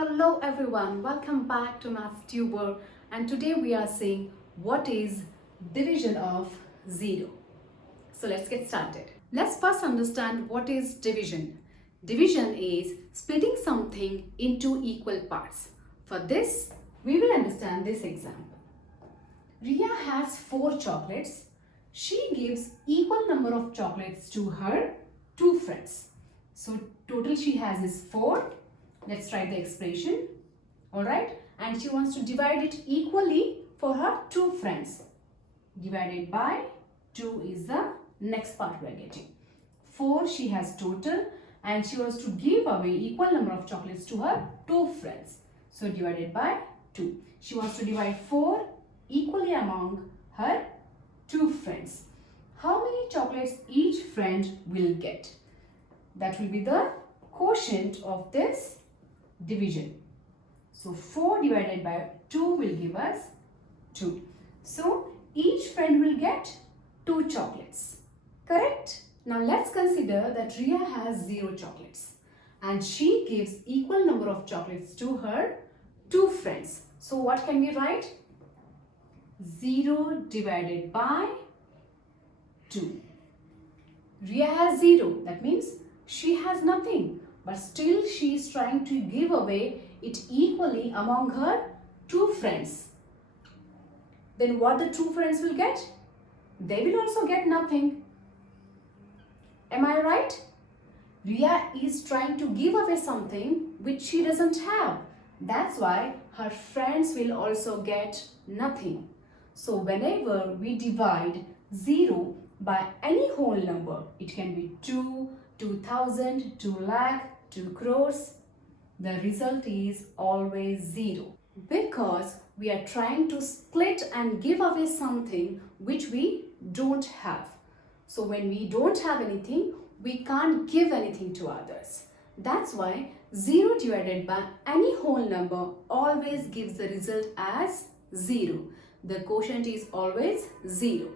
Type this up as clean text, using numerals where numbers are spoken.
Hello everyone, welcome back to Maths Tuber, and today we are seeing what is division of 0. So let's get started. Let's first understand what is division. Division is splitting something into equal parts. For this, we will understand this example. Ria has 4 chocolates. She gives equal number of chocolates to her 2 friends. So total she has is 4. Let's write the expression. Alright, and she wants to divide it equally for her 2 friends. Divided by 2 is the next part we are getting. 4 she has total and she wants to give away equal number of chocolates to her 2 friends. So divided by 2. She wants to divide 4 equally among her 2 friends. How many chocolates each friend will get? That will be the quotient of this division. So 4 divided by 2 will give us 2. So each friend will get 2 chocolates. Correct? Now let's consider that Ria has 0 chocolates and she gives equal number of chocolates to her 2 friends. So what can we write? 0 divided by 2. Ria has 0. That means she has nothing. But still she is trying to give away it equally among her 2 friends. Then what the 2 friends will get? They will also get nothing. Am I right? Ria is trying to give away something which she doesn't have. That's why her friends will also get nothing. So whenever we divide 0 by any whole number, it can be 2, 2000, 2 lakh, 2 crores, the result is always 0 because we are trying to split and give away something which we don't have. So when we don't have anything, we can't give anything to others. That's why 0 divided by any whole number always gives the result as 0. The quotient is always 0.